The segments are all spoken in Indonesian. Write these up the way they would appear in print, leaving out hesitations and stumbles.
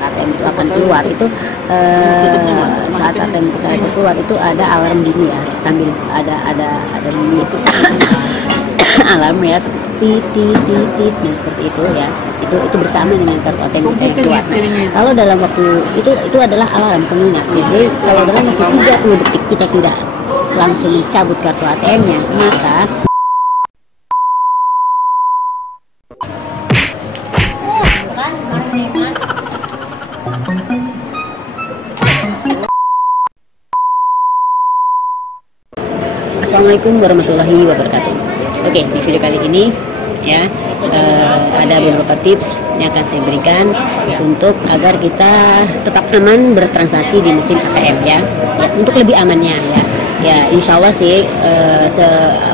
ATM itu akan keluar itu saat ATM kita itu keluar itu ada alarm bunyi ya, sambil ada bunyi itu alarm ya, tit seperti itu ya, itu bersama dengan kartu ATM kita yang keluar. Nah, kalau dalam waktu itu adalah alarm pengingat. Jadi kalau dalam waktu 30 detik kita tidak langsung cabut kartu ATM-nya, maka Assalamualaikum warahmatullahi wabarakatuh. Oke, di video kali ini ya ada beberapa tips yang akan saya berikan untuk agar kita tetap aman bertransaksi di mesin ATM ya, untuk lebih amannya ya insya Allah sih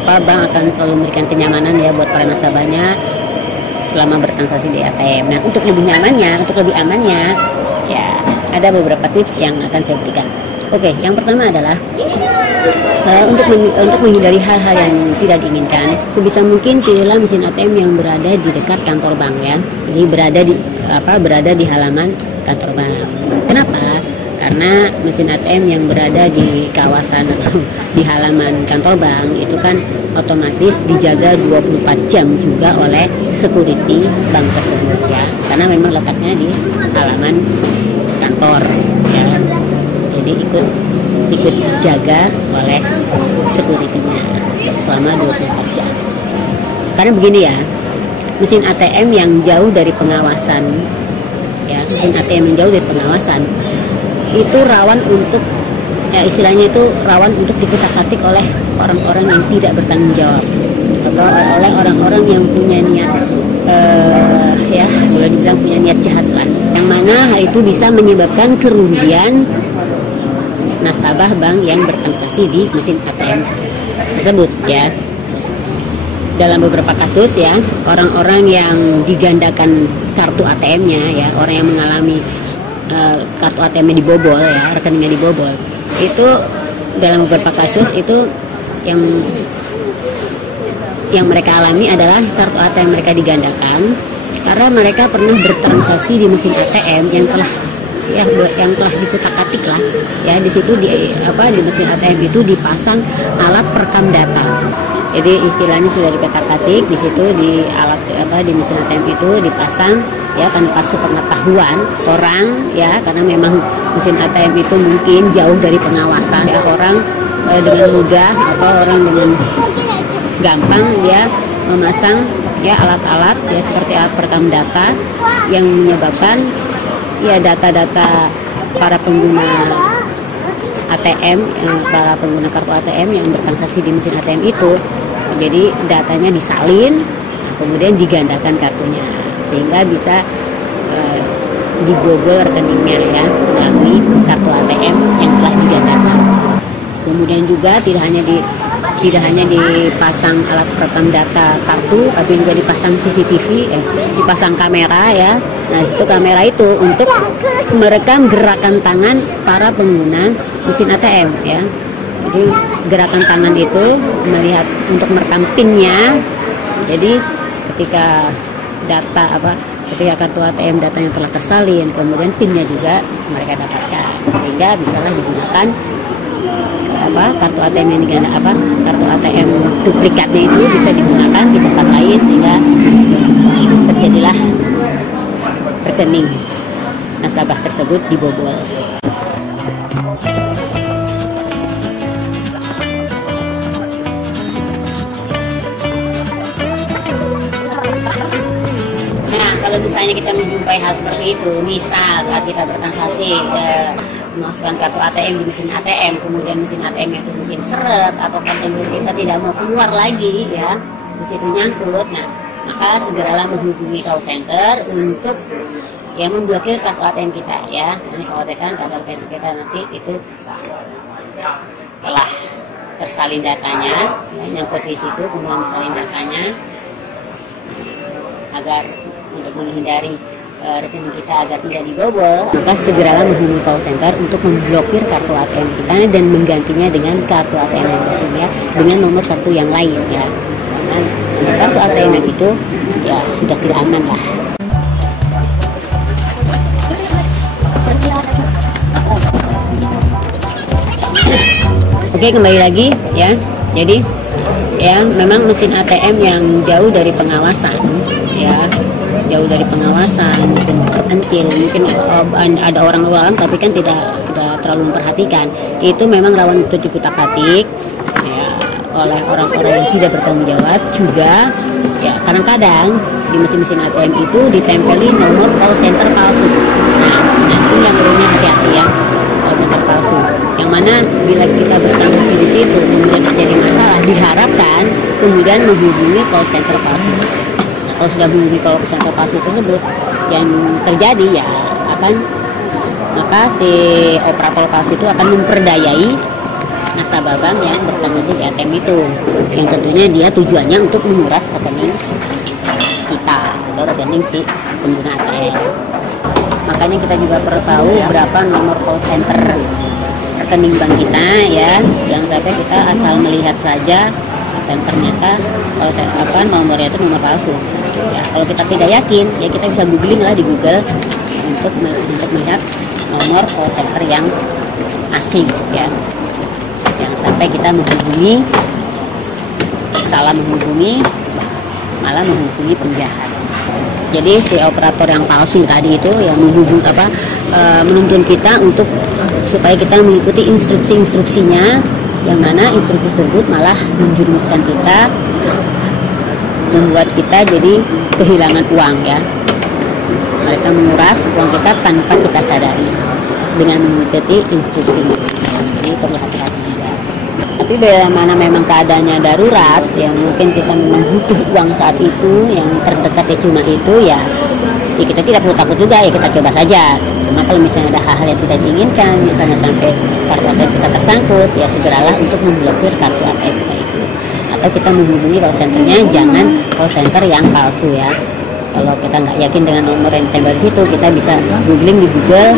bank akan selalu memberikan kenyamanan ya buat para nasabahnya selama bertransaksi di ATM. Nah, untuk lebih amannya ya ada beberapa tips yang akan saya berikan. Oke, yang pertama adalah untuk menghindari hal-hal yang tidak diinginkan, sebisa mungkin pilihlah mesin ATM yang berada di dekat kantor bank ya. Jadi berada di halaman kantor bank. Kenapa? Karena mesin ATM yang berada di kawasan atau di halaman kantor bank itu kan otomatis dijaga 24 jam juga oleh security bank tersebut ya. Karena memang letaknya di halaman kantor ya. Jadi ikut dijaga oleh security-nya selama 24 jam. Karena begini ya, mesin ATM yang jauh dari pengawasan ya, itu rawan untuk istilahnya itu rawan untuk dikutak-atik oleh orang-orang yang tidak bertanggung jawab atau oleh orang-orang yang punya niat boleh dibilang punya niat jahat lah, yang mana hal itu bisa menyebabkan kerugian nasabah bank yang bertransaksi di mesin ATM tersebut ya. Dalam beberapa kasus ya, orang-orang yang digandakan kartu ATM-nya ya, orang yang mengalami kartu ATM-nya dibobol ya, rekeningnya dibobol, itu dalam beberapa kasus itu yang mereka alami adalah kartu ATM mereka digandakan karena mereka pernah bertransaksi di mesin ATM yang telah dikutak-atik lah ya. Di situ di mesin ATM itu dipasang alat perekam data. Jadi istilahnya sudah dikutak-atik, di situ di alat di mesin ATM itu dipasang ya tanpa sepengetahuan orang ya, karena memang mesin ATM itu mungkin jauh dari pengawasan ya, orang dengan mudah atau orang dengan gampang ya memasang ya alat-alat ya seperti alat perekam data yang menyebabkan ya data-data para pengguna ATM, para pengguna kartu ATM yang bertransaksi di mesin ATM itu, jadi datanya disalin, kemudian digandakan kartunya, sehingga bisa dibobol rekeningnya ya melalui kartu ATM yang telah digandakan. Kemudian juga tidak hanya dipasang alat perekam data kartu, tapi juga dipasang CCTV, dipasang kamera ya. Nah, itu kamera itu untuk merekam gerakan tangan para pengguna mesin ATM ya. Jadi gerakan tangan itu untuk merekam PIN-nya. Jadi ketika kartu ATM datanya telah tersalin, kemudian PIN-nya juga mereka dapatkan, sehingga bisalah digunakan kartu ATM yang kartu ATM duplikatnya itu bisa digunakan di tempat lain, sehingga terjadilah rekening nasabah tersebut dibobol. Nah, kalau misalnya kita menjumpai hal seperti itu, misal saat kita bertransaksi memasukkan kartu ATM di mesin ATM, kemudian mesin ATM itu mungkin seret atau kartu kita tidak mau keluar lagi ya, di situ nyangkut. Nah, maka segeralah menghubungi call center untuk memblokir kartu ATM kita ya. Ini khawatirkan kartu ATM kita nanti itu telah tersalin datanya, nyangkut di situ, kemudian salin datanya, agar untuk menghindari rekening kita agar tidak dibobol, maka segeralah menghubungi call center untuk memblokir kartu ATM kita dan menggantinya dengan kartu ATM yang barunya dengan nomor kartu yang lain ya. Karena kartu ATM itu ya sudah tidak aman lah. Oke, kembali lagi ya. Jadi ya memang mesin ATM yang jauh dari pengawasan ya, jauh dari pengawasan, mungkin terpencil, mungkin ada orang luar tapi kan tidak terlalu memperhatikan, itu memang rawan untuk dikutak-atik ya oleh orang-orang yang tidak bertanggung jawab juga ya. Kadang-kadang di mesin-mesin ATM itu ditempeli nomor call center palsu. Nah sini yang perlunya hati-hati ya, call center palsu, yang mana bila kita bertransaksi di situ kemudian terjadi masalah, diharapkan kemudian menghubungi call center palsu. Nah, kalau sudah menghubungi call center palsu tersebut, yang terjadi ya maka si operator palsu itu akan memperdayai nasabah bank yang bertransaksi di ATM itu, yang tentunya dia tujuannya untuk menguras rekening kita atau rekening si pengguna ATM. Makanya kita juga perlu tahu berapa nomor call center rekening bank kita ya, yang sampai kita asal melihat saja dan ternyata kalau nomornya itu nomor palsu ya. Kalau kita tidak yakin ya kita bisa googling lah di Google untuk melihat nomor call center yang asing ya. Jangan sampai kita salah menghubungi malah menghubungi penjahat. Jadi si operator yang palsu tadi itu yang menuntun kita untuk supaya kita mengikuti instruksinya, yang mana instruksi tersebut malah menjerumuskan kita, membuat kita jadi kehilangan uang ya. Mereka menguras uang kita tanpa kita sadari dengan mengikuti instruksi. Jadi perlu hati-hati juga. Tapi bila mana memang keadaannya darurat, yang mungkin kita memang butuh uang saat itu, yang terdekatnya cuma itu ya kita tidak perlu takut juga ya, kita coba saja. Cuma kalau misalnya ada hal-hal yang tidak diinginkan, misalnya sampai kartu ATM kita tersangkut, ya segeralah untuk memblokir kartu ATM kita itu. Atau kita menghubungi call centernya, jangan call center yang palsu ya. Kalau kita nggak yakin dengan nomor yang ditempel di situ, kita bisa googling di Google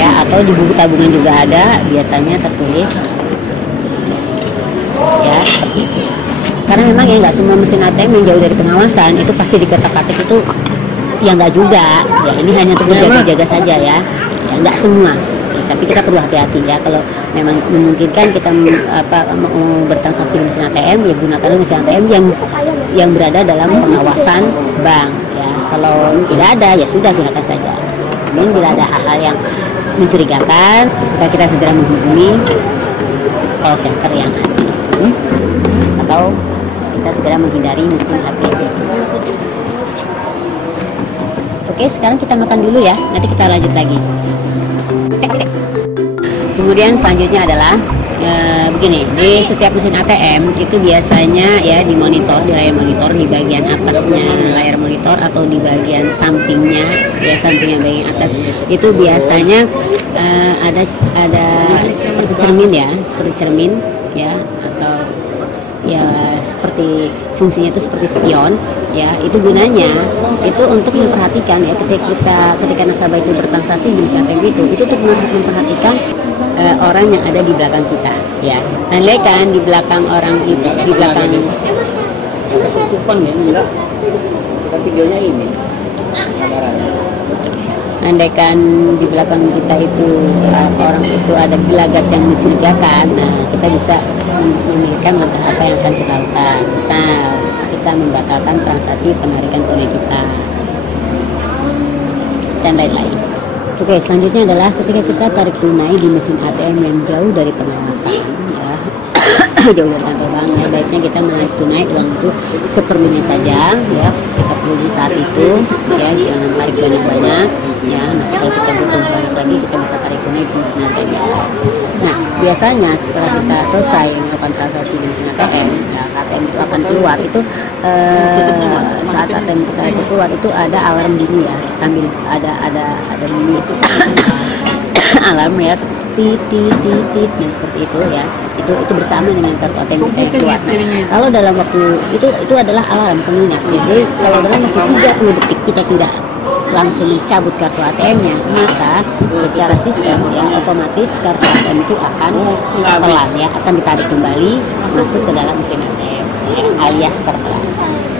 ya, atau di buku tabungan juga ada biasanya tertulis ya seperti itu. Karena memang ya nggak semua mesin ATM yang jauh dari pengawasan itu pasti dikotak-atik itu, ya nggak juga ya, ini hanya untuk menjaga-jaga saja ya nggak semua ya, tapi kita perlu hati-hati ya. Kalau memang memungkinkan kita mau bertransaksi di mesin ATM, ya gunakan mesin ATM yang berada dalam pengawasan bank ya. Kalau tidak ada ya sudah, gunakan saja. Namun bila ada hal-hal yang mencurigakan, kita segera menghubungi call center yang asli atau kita segera menghindari mesin ATM. Oke, sekarang kita makan dulu ya, nanti kita lanjut lagi. Kemudian selanjutnya adalah begini, di setiap mesin ATM itu biasanya ya di layar monitor di bagian atasnya layar monitor atau di bagian sampingnya ya, sampingnya bagian atas itu biasanya ada seperti cermin ya, atau ya seperti fungsinya itu seperti spion ya. Itu gunanya itu untuk memperhatikan ya, ketika nasabah itu bertransaksi di mesin ATM itu untuk memperhatikan orang yang ada di belakang kita ya. Andaikan di belakang orang itu, di belakang kupon ya, enggak kita videonya ini. Andaikan di belakang kita itu orang itu ada gelagat yang mencurigakan, nah kita bisa memilihkan langkah apa yang akan kita lakukan. Misal kita membatalkan transaksi penarikan tunai kita dan lain-lain. Oke, selanjutnya adalah ketika kita tarik tunai di mesin ATM yang jauh dari pengawasan ya, jauh dari kantor bank, ya baiknya kita menarik tunai uang itu seperlunya saja ya, kita perlunya saat itu ya, jangan tarik banyak-banyak ya. Nanti kalau kita butuh balik lagi, kita bisa tarik tunai di mesin ATM. Nah, biasanya setelah kita selesai melakukan transaksi di mesin ATM ya, ATM itu akan keluar itu saat ATM kita itu keluar itu ada alarm bunyi ya, sambil ada bunyi itu alarm ya, tit seperti itu ya. Itu bersama dengan kartu ATM kita yang keluar. Nah, kalau dalam waktu itu adalah alarm pengingat. Jadi kalau dalam waktu 30 detik kita tidak langsung mencabut kartu ATM-nya, maka secara sistem ya otomatis kartu ATM itu akan pelan ya, akan ditarik kembali masuk ke dalam mesin ATM ya, alias terpelan.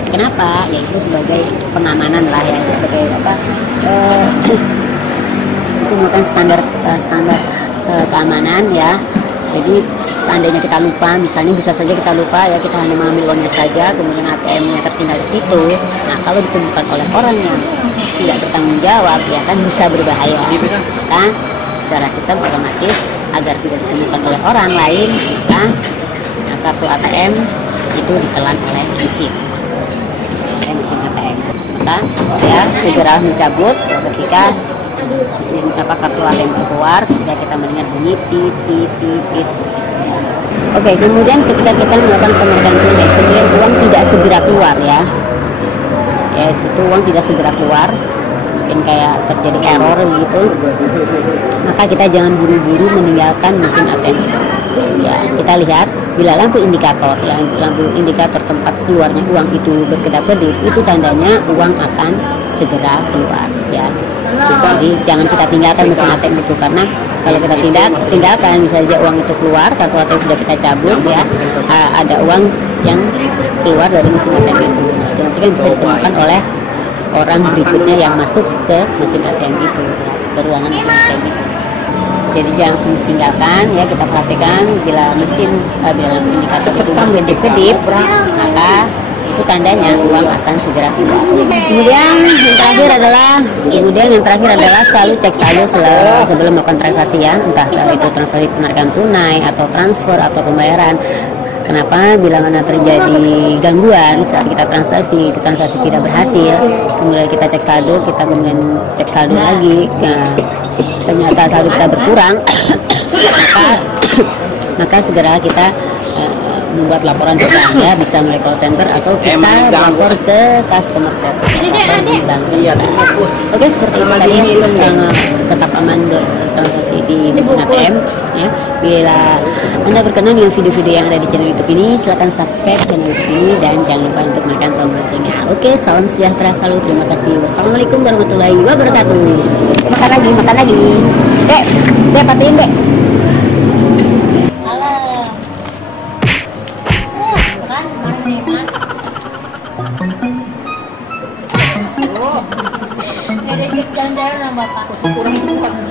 Kenapa? Ya itu sebagai pengamanan lah ya, itu sebagai itu merupakan standar keamanan ya, Jadi seandainya kita lupa, misalnya bisa saja kita lupa ya, kita hanya mengambil uangnya saja, kemudian ATM-nya tertinggal di situ. Nah, kalau ditemukan oleh orang yang tidak bertanggung jawab, ya kan bisa berbahaya. Kan secara sistem otomatis agar tidak ditemukan oleh orang lain, kan kartu ATM itu ditelan oleh mesin ATM. Maka ya segera mencabut ketika mesin kartu ATM keluar, ketika kita mendengar bunyi tit tit tit tit. Oke, kemudian ketika kita melakukan penarikan tunai, kemudian uang tidak segera keluar ya. Ya, itu uang tidak segera keluar, mungkin kayak terjadi error gitu. Maka kita jangan buru-buru meninggalkan mesin ATM. Ya, kita lihat bila lampu indikator tempat keluarnya uang itu berkedap-kedip, itu tandanya uang akan segera keluar ya. Jadi jangan kita tinggalkan mesin ATM itu, karena kalau kita tinggalkan misalnya uang itu keluar, kartu ATM sudah kita cabut ya, ada uang yang keluar dari mesin ATM itu, nanti kan bisa ditemukan oleh orang berikutnya yang masuk ke mesin ATM itu ya, ke ruangan mesin ATM itu. Jadi jangan langsung tinggalkan ya, kita perhatikan bila lampu indikator itu berkedip-kedip, maka itu tandanya uang akan segera keluar. Kemudian yang terakhir adalah selalu cek saldo sebelum melakukan transaksi ya, entah itu transaksi penarikan tunai atau transfer atau pembayaran. Kenapa? Bila mana terjadi gangguan saat kita transaksi tidak berhasil, kemudian kita cek saldo, kita kemudian cek saldo lagi, ternyata saldo kita berkurang, maka segera kita membuat laporan juga ya, bisa melalui call center atau kita lapor ke customer service atau bank. Oke, seperti itu tadi tetap aman bertransaksi di mesin ATM ya. Bila Anda berkenan dengan video-video yang ada di channel YouTube ini, silahkan subscribe channel YouTube ini dan jangan lupa untuk menekan tombol loncengnya. Oke, salam sejahtera selalu, terima kasih. Wassalamualaikum warahmatullahi wabarakatuh. Makan lagi. Dek, patiin dek. Nggak ada jalan-jalan sama bapak.